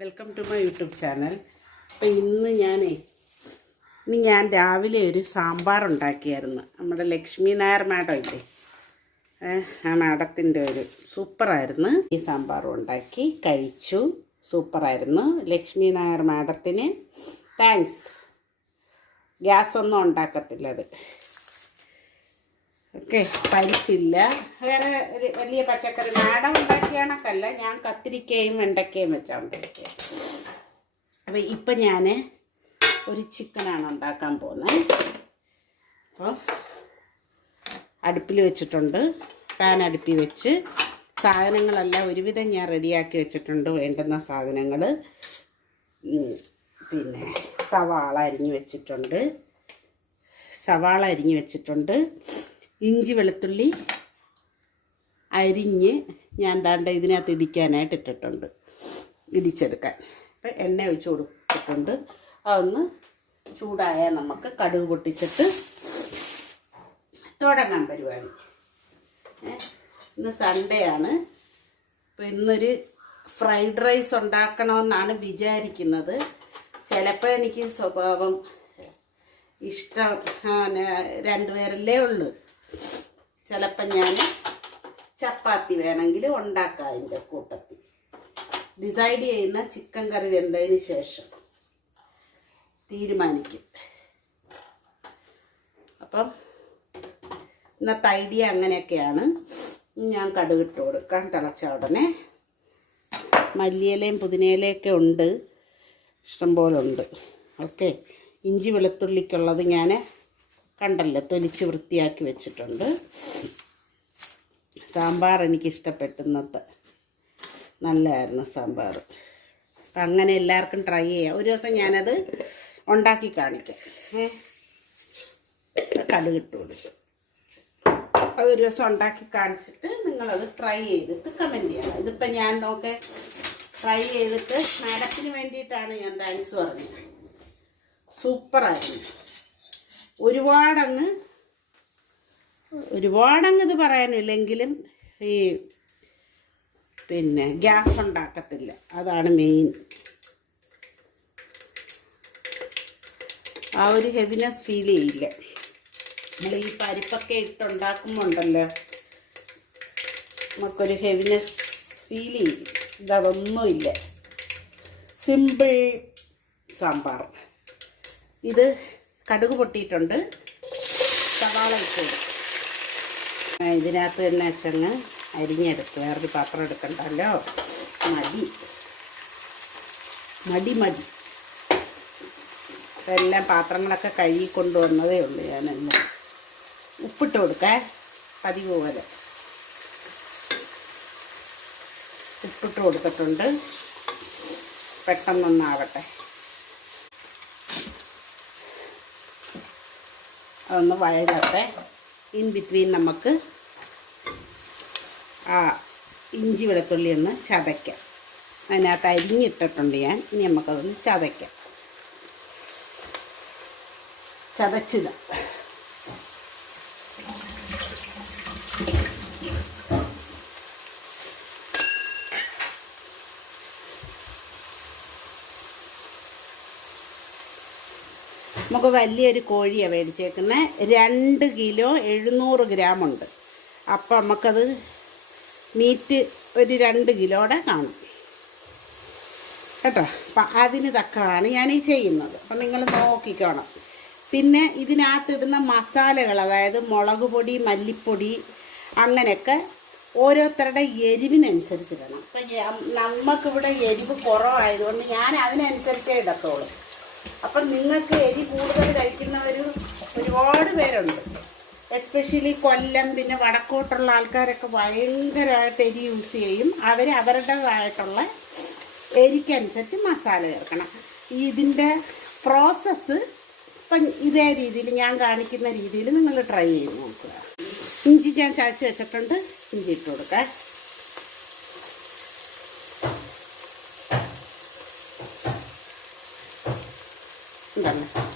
Welcome to my YouTube channel അപ്പം ഇന്ന് ഞാനേ ഇന്ന് ഞാൻ രാവിലെ ഒരു സാമ്പാർ ഉണ്ടാക്കിയായിരുന്നു. നമ്മുടെ ലക്ഷ്മി നായർ മാഡം ഇല്ലേ? ആ മാഡത്തിന്റെ ഒരു സൂപ്പറായിരുന്നു. ഈ സാമ്പാർ ഉണ്ടാക്കി കഴിച്ചു. സൂപ്പറായിരുന്നു. ലക്ഷ്മി നായർ മാഡത്തിന് താങ്ക്സ് ഗ്യാസ് ഒന്നും ഉണ്ടാക്കത്തില്ല ഓക്കെ പരിപ്പില്ല. വേറെ ഒരു വലിയ പച്ചക്കറി മാഡം ഉണ്ടാക്കിയ കണക്കല്ല ഞാൻ കത്തിരിക്കയും വെണ്ടക്കയും വെച്ചാണ് ഉണ്ടാക്കിയത് അപ്പം ഇപ്പം ഞാൻ ഒരു ചിക്കനാണ് ഉണ്ടാക്കാൻ പോകുന്നത് അപ്പോൾ അടുപ്പിൽ വെച്ചിട്ടുണ്ട് പാൻ അടുപ്പിൽ വെച്ച്. സാധനങ്ങളെല്ലാം ഒരുവിധം ഞാൻ റെഡിയാക്കി വെച്ചിട്ടുണ്ട് വേണ്ടുന്ന സാധനങ്ങൾ പിന്നെ സവാള അരിഞ്ഞ് വെച്ചിട്ടുണ്ട്. സവാള അരിഞ്ഞ് വെച്ചിട്ടുണ്ട്. ഇഞ്ചി വെളുത്തുള്ളി അരിഞ്ഞ് ഞാൻ ദാണ്ട ഇതിനകത്ത് ഇടിക്കാനായിട്ട് ഇട്ടിട്ടുണ്ട്. ഇടിച്ചെടുക്കാൻ. അപ്പം എണ്ണ ഒഴിച്ച് കൊടുത്തിട്ടുണ്ട്. അതൊന്ന് ചൂടായാൽ നമുക്ക് കടുക് പൊട്ടിച്ചിട്ട് തുടങ്ങാൻ പരിപാടി. ഇന്ന് സൺഡേ ആണ്. അപ്പം ഇന്നൊരു ഫ്രൈഡ് റൈസ് ഉണ്ടാക്കണമെന്നാണ് വിചാരിക്കുന്നത്. ചിലപ്പോൾ എനിക്ക് സ്വഭാവം ഇഷ്ടം രണ്ടുപേരല്ലേ ഉള്ളൂ. ചിലപ്പോൾ ഞാൻ ചപ്പാത്തി വേണമെങ്കിൽ ഉണ്ടാക്കാം അതിന്റെ കൂട്ടത്തിൽ. ഡിസൈഡ് ചെയ്യുന്ന ചിക്കൻ കറി വെന്തതിന് ശേഷം തീരുമാനിക്കും. അപ്പം ഇന്നത്തെ ഐഡിയ അങ്ങനെയൊക്കെയാണ്. ഞാൻ കടുകിട്ട് കൊടുക്കാൻ തിളച്ച ഉടനെ. മല്ലിയിലയും പുതിനയിലയൊക്കെ ഉണ്ട് ഇഷ്ടംപോലെ ഉണ്ട്. ഓക്കെ ഇഞ്ചി വെളുത്തുള്ളിക്കുള്ളത് ഞാൻ കണ്ടല്ലോ തൊലിച്ച് വൃത്തിയാക്കി വെച്ചിട്ടുണ്ട്. സാമ്പാർ എനിക്ക് ഇഷ്ടപ്പെട്ടുന്നത് നല്ലതായിരുന്നു സാമ്പാർ. അപ്പം അങ്ങനെ എല്ലാവർക്കും ട്രൈ ചെയ്യാം. ഒരു ദിവസം ഞാനത് ഉണ്ടാക്കി കാണിക്കാം. ഏ? കടുകിട്ട് അതൊരു ദിവസം ഉണ്ടാക്കി കാണിച്ചിട്ട് നിങ്ങളത് ട്രൈ ചെയ്തിട്ട് കമന്റ് ചെയ്യണം. ഇതിപ്പോൾ ഞാൻ നോക്കെ ട്രൈ ചെയ്തിട്ട് മാഡത്തിന് വേണ്ടിയിട്ടാണ് ഞാൻ താങ്ക്സ് പറഞ്ഞത്. സൂപ്പറായിരുന്നു ഒരുപാടങ്ങ് ഒരുപാടങ്ങ് ഇത് പറയാനില്ലെങ്കിലും ഈ പിന്നെ ഗ്യാസ് ഉണ്ടാക്കത്തില്ല. അതാണ് മെയിൻ. ആ ഒരു ഹെവിനെസ് ഫീൽ ചെയ്യില്ല. നമ്മൾ ഈ പരിപ്പൊക്കെ ഇട്ടുണ്ടാക്കുമ്പോൾ ഉണ്ടല്ലോ നമുക്കൊരു ഹെവിനെസ് ഫീൽ ചെയ്യും. ഇതൊന്നുമില്ല സിമ്പിൾ സാമ്പാർ. ഇത് കടുക് പൊട്ടിയിട്ടുണ്ട്. സവാള ഇട്ട് ഇതിനകത്ത് തന്നെ അച്ചങ്ങ് അരിഞ്ഞെടുത്ത് വേറൊരു പാത്രം എടുക്കണ്ടല്ലോ. മടി. മടി മടി. എല്ലാം പാത്രങ്ങളൊക്കെ കഴുകി കൊണ്ടുവന്നതേ ഉള്ളൂ ഞാൻ ഞാനെല്ലാം ഉപ്പിട്ട് കൊടുക്കേ പതിവ് പോലെ. ഉപ്പിട്ട് കൊടുത്തിട്ടുണ്ട്. പെട്ടെന്നൊന്നാവട്ടെ. അതൊന്ന് വഴകട്ടെ ഇൻ ബിറ്റ്വീൻ നമുക്ക് ആ ഇഞ്ചി വെളുത്തുള്ളി ഒന്ന് ചതയ്ക്കാം. അതിനകത്ത് അരിഞ്ഞിട്ടിട്ടുണ്ട് ഞാൻ. ഇനി നമുക്കതൊന്ന് ചതയ്ക്കാം. ചതച്ചിടാം. നമുക്ക് വലിയൊരു കോഴിയാണ് മേടിച്ചേക്കുന്നത് രണ്ട് കിലോ എഴുന്നൂറ് ഗ്രാമുണ്ട്. അപ്പം നമുക്കത് മീറ്റ് ഒരു രണ്ട് കിലോയുടെ കാണും. കേട്ടോ? അപ്പം അതിന് തക്കതാണ് ഞാൻ ഈ ചെയ്യുന്നത്. അപ്പം നിങ്ങൾ നോക്കിക്കോണം. പിന്നെ ഇതിനകത്തിടുന്ന മസാലകൾ അതായത് മുളക് പൊടി മല്ലിപ്പൊടി അങ്ങനെയൊക്കെ ഓരോരുത്തരുടെ എരിവിനനുസരിച്ചിടണം അപ്പം നമുക്കിവിടെ എരിവ് കുറവായതുകൊണ്ട് ഞാൻ അതിനനുസരിച്ചേ ഇടത്തുള്ളൂ. അപ്പം നിങ്ങൾക്ക് എരി കൂടുതൽ കഴിക്കുന്നവർ ഒരുപാട് പേരുണ്ട്. എസ്പെഷ്യലി കൊല്ലം പിന്നെ വടക്കോട്ടുള്ള ആൾക്കാരൊക്കെ ഭയങ്കരമായിട്ട് എരി യൂസ് ചെയ്യും. അവർ അവരുടേതായിട്ടുള്ള എരിക്കനുസരിച്ച് മസാല ചേർക്കണം. ഈ ഇതിന്റെ പ്രോസസ്സ് ഇപ്പം ഇതേ രീതിയിൽ ഞാൻ കാണിക്കുന്ന രീതിയിൽ നിങ്ങൾ ട്രൈ ചെയ്ത് നോക്കുക. ഇഞ്ചി ഞാൻ ചതച്ച് വെച്ചിട്ടുണ്ട്. ഇഞ്ചി ഇട്ട് കൊടുക്കാം. ഉണ്ടല്ലോ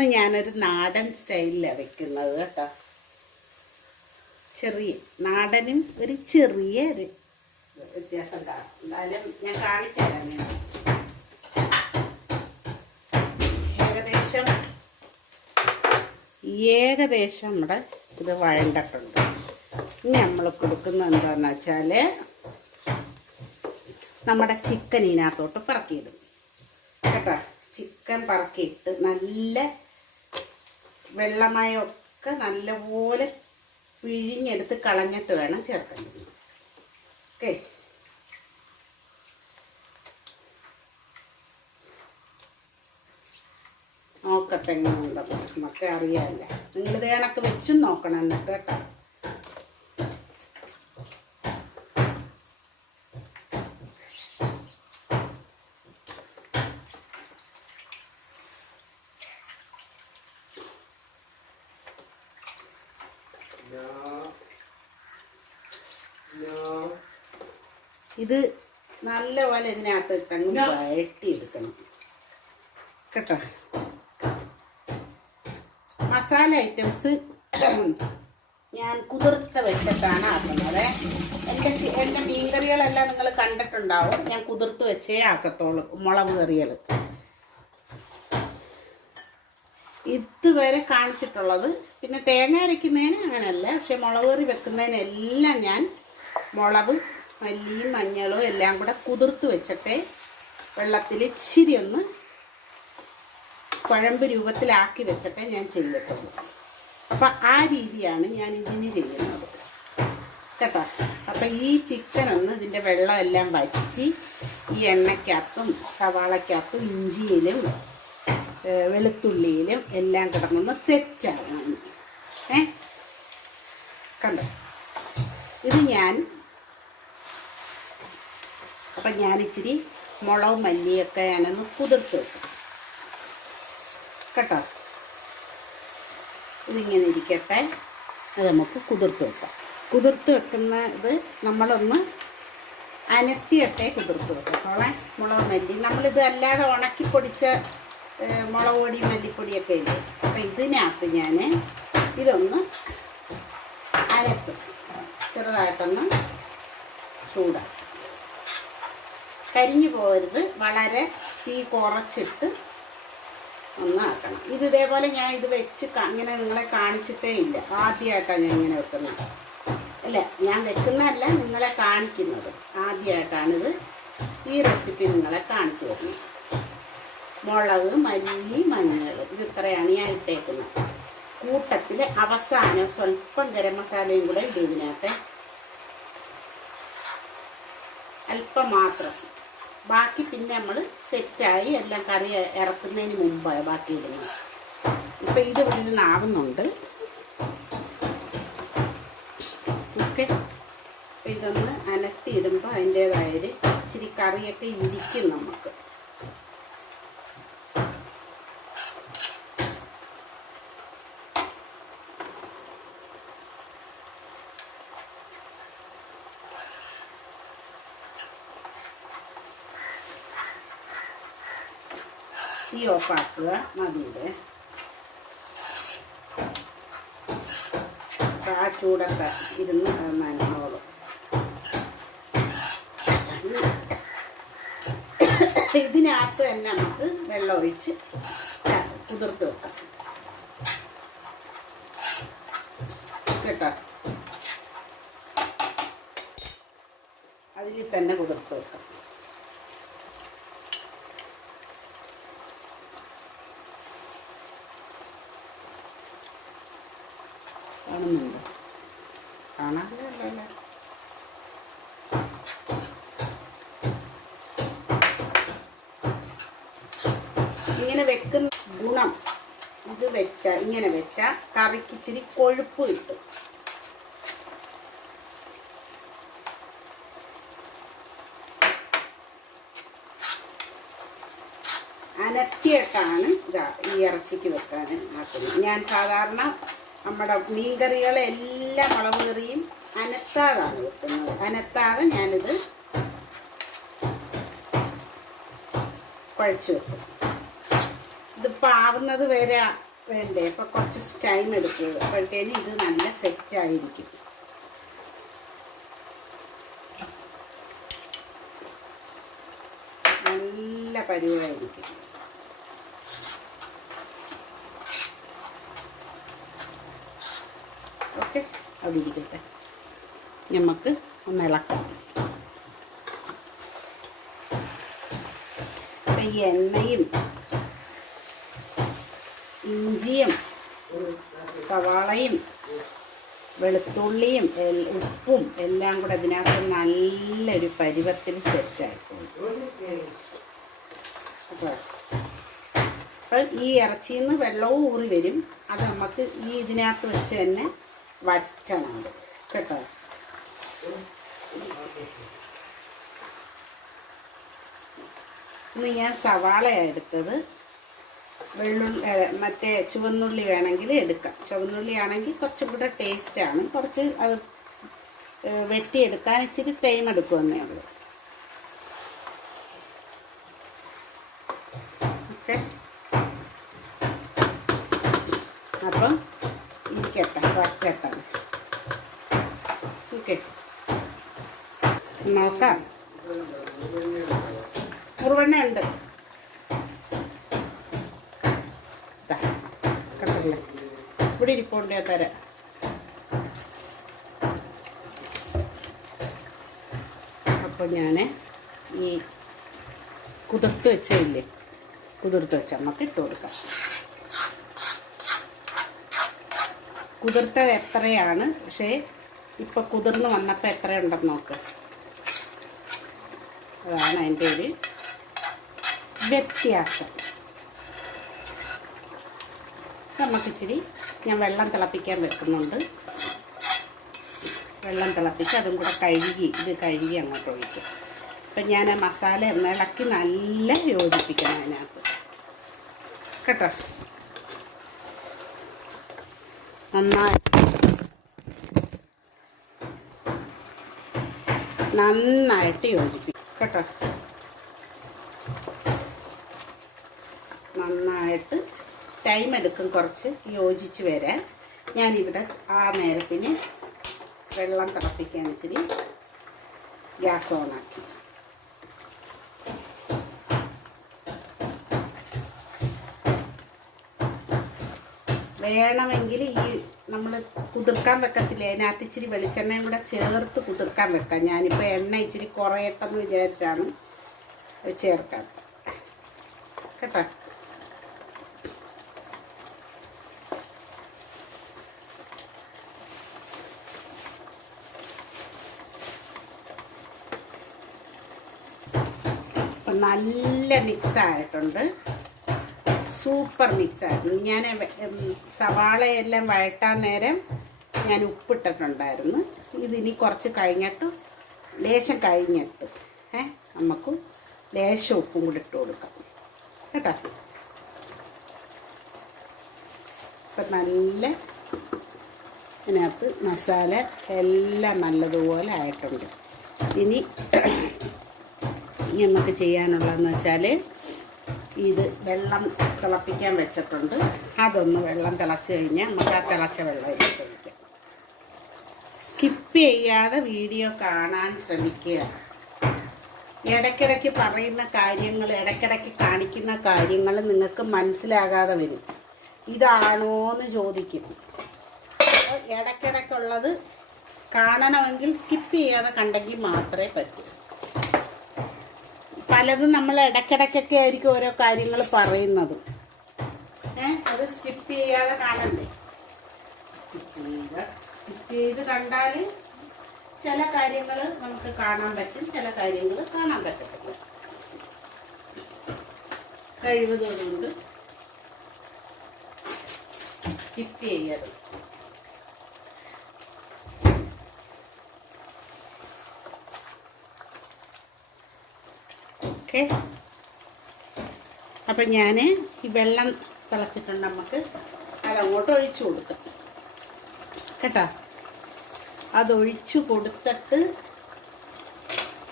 ഇന്ന് ഞാനൊരു നാടൻ സ്റ്റൈലിലാണ് വെക്കുന്നത് കേട്ടോ. ചെറിയ നാടനും ഒരു ചെറിയ ഒരു വ്യത്യാസം കാണും ഞാൻ കാണിച്ചു ഏകദേശം ഏകദേശം നമ്മുടെ ഇത് വഴണ്ടിട്ടുണ്ട്. ഇനി നമ്മൾ കൊടുക്കുന്നത് എന്താണെന്ന് വെച്ചാൽ നമ്മുടെ ചിക്കൻ ഇതിനകത്തോട്ട് പറക്കിയിടും. കേട്ടോ? ചിക്കൻ പറക്കിയിട്ട് നല്ല വെള്ളമയമൊക്കെ നല്ലപോലെ പിഴിഞ്ഞെടുത്ത് കളഞ്ഞിട്ട് വേണം ചേർക്കേണ്ടത് ഓക്കെ. നോക്കട്ടെ എങ്ങനെയുണ്ടെന്ന് നമുക്ക് അറിയാമല്ല നിങ്ങളിത് കണക്ക് വെച്ചും നോക്കണം എന്നിട്ട് കേട്ടോ. ഇത് നല്ലപോലെ ഇതിനകത്ത് ഇട്ടങ്ങ് വഴട്ടിയെടുക്കണം കേട്ടോ? മസാല ഐറ്റംസ് ഞാൻ കുതിർത്ത വെച്ചിട്ടാണ് ആക്കുന്നത്. എന്റെ എന്റെ മീൻകറികളെല്ലാം നിങ്ങൾ കണ്ടിട്ടുണ്ടാവും. ഞാൻ കുതിർത്ത് വെച്ചേ ആക്കത്തോളൂ മുളക് കറികൾ ഇതുവരെ കാണിച്ചിട്ടുള്ളത് പിന്നെ തേങ്ങ അരയ്ക്കുന്നതിന് അങ്ങനെയല്ല പക്ഷെ മുളക് കറി വെക്കുന്നതിനെല്ലാം ഞാൻ മുളക് മല്ലിയും മഞ്ഞളും എല്ലാം കൂടെ കുതിർത്ത് വെച്ചിട്ട് വെള്ളത്തിൽ ഇച്ചിരി ഒന്ന് കുഴമ്പ് രൂപത്തിലാക്കി വെച്ചിട്ടേ ഞാൻ ചെയ്തിട്ടുള്ളൂ അപ്പം ആ രീതിയാണ് ഞാൻ ഇതിന് ചെയ്യുന്നത്. കേട്ടോ? അപ്പം ഈ ചിക്കൻ ഒന്ന് ഇതിന്റെ വെള്ളമെല്ലാം വറ്റി ഈ എണ്ണയ്ക്കകത്തും സവാളയ്ക്കകത്തും ഇഞ്ചിയിലും വെളുത്തുള്ളിയിലും എല്ലാം കിടന്നൊന്ന് സെറ്റാകണം ഏ? കണ്ടോ? ഇത് ഞാൻ അപ്പം ഞാനിച്ചിരി മുളകും മല്ലിയൊക്കെ ഞാനൊന്ന് കുതിർത്ത് വെക്കും. കേട്ടോ? ഇതിങ്ങനെ ഇരിക്കട്ടെ. അത് നമുക്ക് കുതിർത്ത് വെക്കാം. കുതിർത്ത് വെക്കുന്ന ഇത് നമ്മളൊന്ന് അനത്തിയിട്ടേ കുതിർത്ത് വെക്കത്തോളെ മുളക് മല്ലി. നമ്മളിത് അല്ലാതെ ഉണക്കി പൊടിച്ച മുളക് പൊടി മല്ലിപ്പൊടിയൊക്കെ ഇല്ലേ? അപ്പം ഇതിനകത്ത് ഞാൻ ഇതൊന്ന് അനത്തും ചെറുതായിട്ടൊന്ന് ചൂടാക്കും. കരിഞ്ഞു പോകരുത്. വളരെ തീ കുറച്ചിട്ട് ഒന്ന് ആക്കണം ഇത് ഇതേപോലെ ഞാൻ ഇത് വെച്ച് ഇങ്ങനെ നിങ്ങളെ കാണിച്ചിട്ടേ ഇല്ല. ആദ്യമായിട്ടാണ് ഞാൻ ഇങ്ങനെ വെക്കുന്നത്. അല്ല? ഞാൻ വെക്കുന്നതല്ല നിങ്ങളെ കാണിക്കുന്നത്. ആദ്യമായിട്ടാണിത് ഈ റെസിപ്പി നിങ്ങളെ കാണിച്ചു തരുന്നത്. മുളക് മല്ലി മഞ്ഞൾ ഇത് ഇത്രയാണ് ഞാൻ ഇട്ടേക്കുന്നത്. കൂട്ടത്തിൽ അവസാനം സ്വല്പം ഗരം മസാലയും കൂടെ ഇടും ഇതിനകത്ത്. അല്പം മാത്രം. ബാക്കി പിന്നെ നമ്മൾ സെറ്റായി എല്ലാം കറി ഇറക്കുന്നതിന് മുമ്പാണ് ബാക്കി ഇടുന്നത്. ഇപ്പം ഇത് ഇവിടെ നിന്ന് ആവുന്നുണ്ട്. ഓക്കെ ഇതൊന്ന് അനത്തി ഇടുമ്പോൾ അതിന്റേതായൊരു ഇച്ചിരി കറിയൊക്കെ ഇരിക്കും നമുക്ക്. തീ ഓഫാക്കുക. മതിയുടെ ആ ചൂടൊക്കെ ഇരുന്ന് നനഞ്ഞോളും. ഇതിനകത്ത് തന്നെ നമുക്ക് വെള്ളം ഒഴിച്ച് കുതിർത്ത് വെക്കാം. കേട്ടോ? അതിൽ തന്നെ കുതിർത്ത് വെക്കാം കാണുന്നുണ്ടോ കാണാതെ അല്ലല്ലോ ഇങ്ങനെ വെക്കുന്ന ഗുണം ഇത് വെച്ച ഇങ്ങനെ വെച്ച കറിക്ക് ഇച്ചിരി കൊഴുപ്പ് കിട്ടും. അനത്തിയിട്ടാണ് ഇതാ ഈ ഇറച്ചിക്ക് വെക്കാൻ ആക്കുന്നത്. ഞാൻ സാധാരണ നമ്മുടെ മീൻകറികളെല്ലാം മുളക് കറിയും അനത്താതാണ് വെക്കുന്നത്. അനത്താതെ ഞാനിത് കുഴച്ച് വെക്കും. ഇത് ഇതിപ്പോൾ ആവുന്നത് വരെ വേണ്ടേ? അപ്പോൾ കുറച്ച് ടൈം എടുക്കുന്നത് അപ്പോഴത്തേനും ഇത് നല്ല സെറ്റായിരിക്കും നല്ല പരുവായിരിക്കും. ഓക്കെ അവിടെ ഇരിക്കട്ടെ. നമുക്ക് ഒന്ന് ഇളക്കാം. അപ്പം ഈ എണ്ണയും ഇഞ്ചിയും സവാളയും വെളുത്തുള്ളിയും ഉപ്പും എല്ലാം കൂടെ ഇതിനകത്ത് നല്ലൊരു പരുവത്തിൽ സെറ്റായിപ്പോകും അപ്പോൾ അപ്പോൾ ഈ ഇറച്ചിയിൽ നിന്ന് വെള്ളവും ഊറി വരും. അത് നമുക്ക് ഈ ഇതിനകത്ത് വെച്ച് തന്നെ വറ്റണം. കേട്ടോ? ഇന്ന് ഞാൻ സവാളയാണ് എടുത്തത്. വെള്ളുള്ളി മറ്റേ ചുവന്നുള്ളി വേണമെങ്കിൽ എടുക്കാം. ചുവന്നുള്ളി ആണെങ്കിൽ കുറച്ചും കൂടെ ടേസ്റ്റാണ് കുറച്ച് അത് വെട്ടിയെടുക്കാൻ ഇച്ചിരി ടൈം എടുക്കുമെന്നേ ഉള്ളൂ ഓക്കെ അപ്പം ഇരിക്കട്ടെ വറ്റട്ടെ ഓക്കെ നോക്കാം മുറുവെണ്ണ ഉണ്ട് ദാ, കണ്ടല്ലേ ഞാൻ തരാം അപ്പോൾ ഞാൻ ഈ കുതിർത്ത് വെച്ചില്ലേ കുതിർത്ത് വെച്ച നമുക്ക് ഇട്ട് കൊടുക്കാം. കുതിർത്തത് എത്രയാണ്? പക്ഷേ ഇപ്പം കുതിർന്ന് വന്നപ്പോൾ എത്രയുണ്ടെന്ന് നോക്ക്. അതാണ് അതിന്റെ ഒരു വ്യത്യാസം. നമുക്കിച്ചിരി ഞാൻ വെള്ളം തിളപ്പിക്കാൻ വെക്കുന്നുണ്ട്. വെള്ളം തിളപ്പിച്ച് അതും കൂടെ കഴുകി ഇത് കഴുകി അങ്ങോട്ട് ഒഴിക്കും. അപ്പം ഞാൻ ആ മസാല ഇളക്കി നല്ല യോജിപ്പിക്കണം അതിനകത്ത്. കേട്ടോ? നന്നായി. നന്നായിട്ട് യോജിപ്പിക്കും. കേട്ടോ? നന്നായിട്ട് ടൈം എടുക്കും കുറച്ച് യോജിച്ച് വരാൻ. ഞാനിവിടെ ആ നേരത്തിന് വെള്ളം തിളപ്പിക്കാൻ ഇച്ചിരി ഗ്യാസ് ഓണാക്കി വേണമെങ്കിൽ ഈ നമ്മൾ കുതിർക്കാൻ വെക്കത്തില്ലേ? അതിനകത്ത് ഇച്ചിരി വെളിച്ചെണ്ണയും കൂടെ ചേർത്ത് കുതിർക്കാൻ വെക്കാം. ഞാനിപ്പോൾ എണ്ണ ഇച്ചിരി കുറയട്ടെന്ന് വിചാരിച്ചാണ് ചേർക്കാം കേട്ടോ? നല്ല മിക്സ് ആയിട്ടുണ്ട് സൂപ്പർ മിക്സ് ആയിട്ടുണ്ട് ഞാൻ സവാളയെല്ലാം വഴട്ടാൻ നേരം ഞാൻ ഉപ്പിട്ടിട്ടുണ്ടായിരുന്നു. ഇതിനി കുറച്ച് കഴിഞ്ഞിട്ട് ലേശം കഴിഞ്ഞിട്ട് ഏ നമുക്ക് ലേശം ഉപ്പും കൂടി ഇട്ട് കൊടുക്കാം. കേട്ടോ? ഇപ്പം നല്ല ഇതിനകത്ത് മസാല എല്ലാം നല്ലതുപോലെ ആയിട്ടുണ്ട്. ഇനി ഇനി നമുക്ക് ചെയ്യാനുള്ളതെന്ന് വെച്ചാൽ ഇത് വെള്ളം തിളപ്പിക്കാൻ വെച്ചിട്ടുണ്ട്. അതൊന്ന് വെള്ളം തിളച്ച് കഴിഞ്ഞാൽ നമുക്ക് ആ തിളച്ച വെള്ളം ഒഴിക്കാം. സ്കിപ്പ് ചെയ്യാതെ വീഡിയോ കാണാൻ ശ്രമിക്കുക ഇടയ്ക്കിടയ്ക്ക് പറയുന്ന കാര്യങ്ങൾ ഇടയ്ക്കിടയ്ക്ക് കാണിക്കുന്ന കാര്യങ്ങൾ നിങ്ങൾക്ക് മനസ്സിലാകാതെ വരും. ഇതാണോ എന്ന് ചോദിക്കും ഇടയ്ക്കിടയ്ക്കുള്ളത് കാണണമെങ്കിൽ സ്കിപ്പ് ചെയ്യാതെ കണ്ടെങ്കിൽ മാത്രമേ പറ്റൂ. പലതും നമ്മൾ ഇടക്കിടക്കൊക്കെ ആയിരിക്കും ഓരോ കാര്യങ്ങൾ പറയുന്നത്. അത് സ്കിപ്പ് ചെയ്യാതെ കാണണ്ടേ? സ്കിപ്പ് സ്കിപ്പ് ചെയ്ത് കണ്ടാൽ ചില കാര്യങ്ങൾ നമുക്ക് കാണാൻ പറ്റും ചില കാര്യങ്ങൾ കാണാൻ പറ്റത്തില്ല. കഴിവതുകൊണ്ട് സ്കിപ്പ് ചെയ്യരുത്. ഓക്കെ. അപ്പം ഞാൻ ഈ വെള്ളം തിളച്ചിട്ടുണ്ട് നമുക്ക് അതങ്ങോട്ട് ഒഴിച്ചു കൊടുക്കാം. കേട്ടോ? അതൊഴിച്ചു കൊടുത്തിട്ട്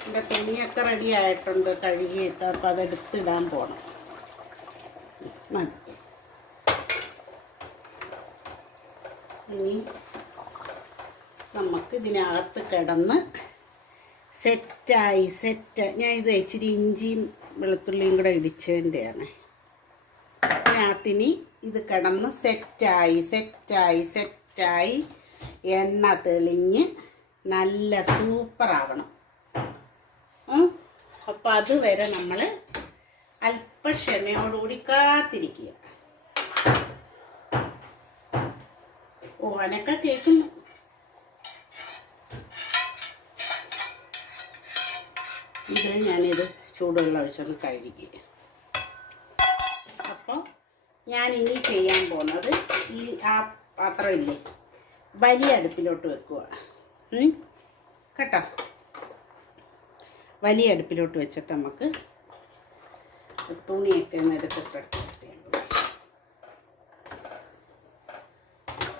എന്റെ തുണിയൊക്കെ റെഡി ആയിട്ടുണ്ട് കഴുകിയിട്ട് അപ്പോൾ അതെടുത്തിടാൻ പോകണം മതി. ഇനി നമുക്ക് ഇതിനകത്ത് കിടന്ന് സെറ്റായി സെറ്റ്. ഞാൻ ഇത് ഇച്ചിരി ഇഞ്ചിയും വെളുത്തുള്ളിയും കൂടെ ഇടിച്ചതിന്റെയാണ്. ഞാത്തിനി ഇത് കിടന്ന് സെറ്റായി സെറ്റായി സെറ്റായി എണ്ണ തെളിഞ്ഞ് നല്ല സൂപ്പറാവണം. അപ്പം അതുവരെ നമ്മൾ അല്പ ക്ഷമയോടുകൂടി കാത്തിരിക്കുക. ഓ അനക്ക കേൾക്കുന്നു ഇത് ഞാനിത് ചൂടുവെള്ളം ഒഴിച്ചത് കഴുകി. അപ്പോൾ ഞാൻ ഇനി ചെയ്യാൻ പോകുന്നത് ഈ ആ പാത്രമില്ലേ? വലിയ അടുപ്പിലോട്ട് വെക്കുക? കേട്ടോ? വലിയ അടുപ്പിലോട്ട് വെച്ചിട്ട് നമുക്ക് തുണിയൊക്കെ ഒന്ന് എടുത്തിട്ട് എടുത്തിട്ട് ചെയ്യാൻ പോകും.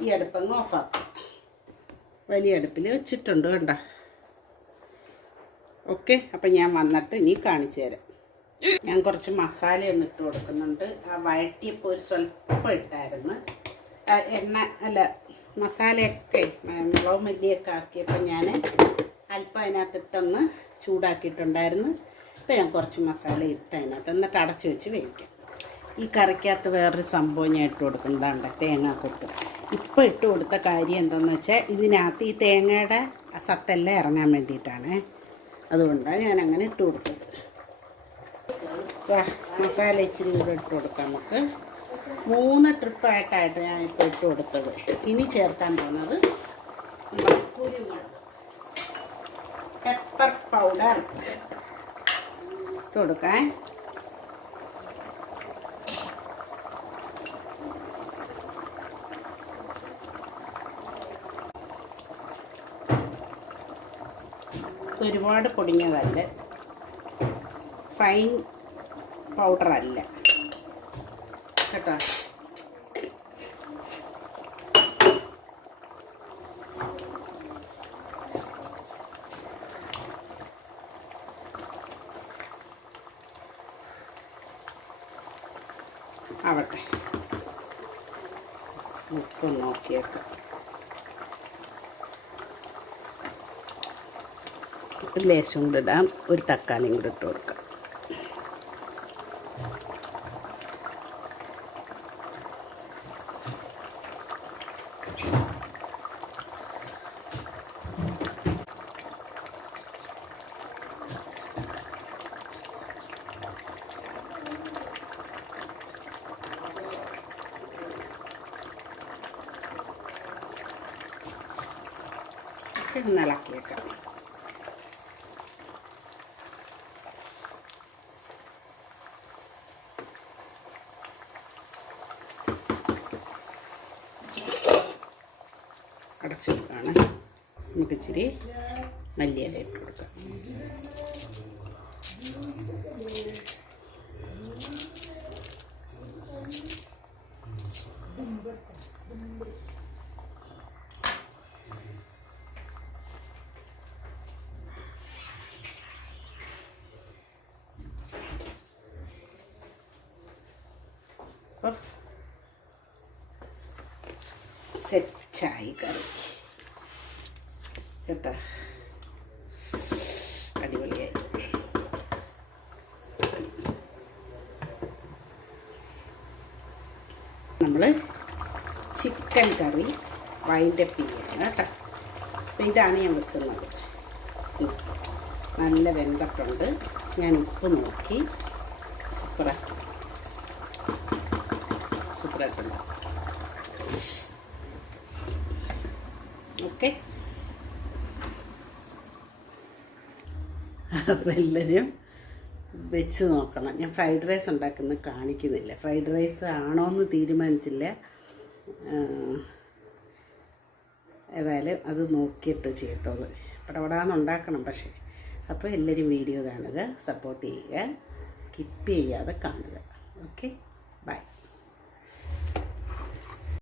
ഈ അടുപ്പങ്ങ് ഓഫാക്കും. വലിയ അടുപ്പിൽ വെച്ചിട്ടുണ്ട് കണ്ട? ഓക്കെ അപ്പം ഞാൻ വന്നിട്ട് ഇനി കാണിച്ചു തരാം. ഞാൻ കുറച്ച് മസാല ഒന്ന് ഇട്ട് കൊടുക്കുന്നുണ്ട്. ആ വഴറ്റിയപ്പോൾ ഒരു സ്വല്പം ഇട്ടായിരുന്നു. എണ്ണ അല്ല മസാലയൊക്കെ മുളക് മല്ലിയൊക്കെ ആക്കിയപ്പോൾ ഞാൻ അല്പം അതിനകത്തിട്ടൊന്ന് ചൂടാക്കിയിട്ടുണ്ടായിരുന്നു. ഇപ്പം ഞാൻ കുറച്ച് മസാല ഇട്ട് അതിനകത്ത് എന്നിട്ട് അടച്ച് വെച്ച് വേവിക്കാം. ഈ കറിക്കകത്ത് വേറൊരു സംഭവം ഞാൻ ഇട്ട് കൊടുക്കുന്നതാണ്ട് തേങ്ങാക്കൊത്ത് ഇപ്പം ഇട്ട് കൊടുത്ത കാര്യം എന്താണെന്ന് വെച്ചാൽ ഇതിനകത്ത് ഈ തേങ്ങയുടെ സത്തെല്ലാം ഇറങ്ങാൻ വേണ്ടിയിട്ടാണ്. അതുകൊണ്ടാണ് ഞാൻ അങ്ങനെ ഇട്ട് കൊടുത്തത്. മസാല ഇച്ചിരി കൂടെ ഇട്ട് കൊടുക്കാം നമുക്ക്. മൂന്ന് ട്രിപ്പായിട്ടായിട്ട് ഞാൻ ഇപ്പോൾ ഇട്ട് കൊടുത്തത്. ഇനി ചേർക്കാൻ പോകുന്നത് പെപ്പർ പൗഡർ ഇട്ട് കൊടുക്കാൻ ഒരുപാട് പൊടിഞ്ഞതല്ല. ഫൈൻ പൗഡർ അല്ല. കേട്ടോ? ആവട്ടെ. ഉപ്പ് നോക്കിയേക്കാം. ഒരു ലേശം കൂടെ ഇടാം ഒരു തക്കാളിയും കൂടെ ഇട്ട് കൊടുക്കാം. ഇളക്കിയേക്കാം അടച്ചു കൊടുക്കുകയാണ് നമുക്ക് ഇച്ചിരി മല്ലിയില ഇട്ട് കൊടുക്കാം. അപ്പം സെറ്റായി കറി. കേട്ടോ. അടിപൊളിയായി. നമ്മൾ ചിക്കൻ കറി വൈൻഡപ്പ് ചെയ്യണം കേട്ടോ. അപ്പം ഇതാണ് ഞാൻ വെക്കുന്നത്. നല്ല വെന്തപ്പുണ്ട്. ഞാൻ ഉപ്പ് നോക്കി. സൂപ്പറാക്കി സൂപ്പറായിട്ടുണ്ട്. ഓക്കെ. അപ്പം എല്ലാവരും വെച്ച് നോക്കണം. ഞാൻ ഫ്രൈഡ് റൈസ് ഉണ്ടാക്കുന്ന കാണിക്കുന്നില്ല. ഫ്രൈഡ് റൈസ് ആണോ എന്ന് തീരുമാനിച്ചില്ല ഏതായാലും അത് നോക്കിയിട്ട് ചെയ്യത്തുള്ളൂ പടപടാന്ന് ഉണ്ടാക്കണം പക്ഷേ. അപ്പോൾ എല്ലാവരും വീഡിയോ കാണുക സപ്പോർട്ട് ചെയ്യുക സ്കിപ്പ് ചെയ്യാതെ കാണുക. ഓക്കെ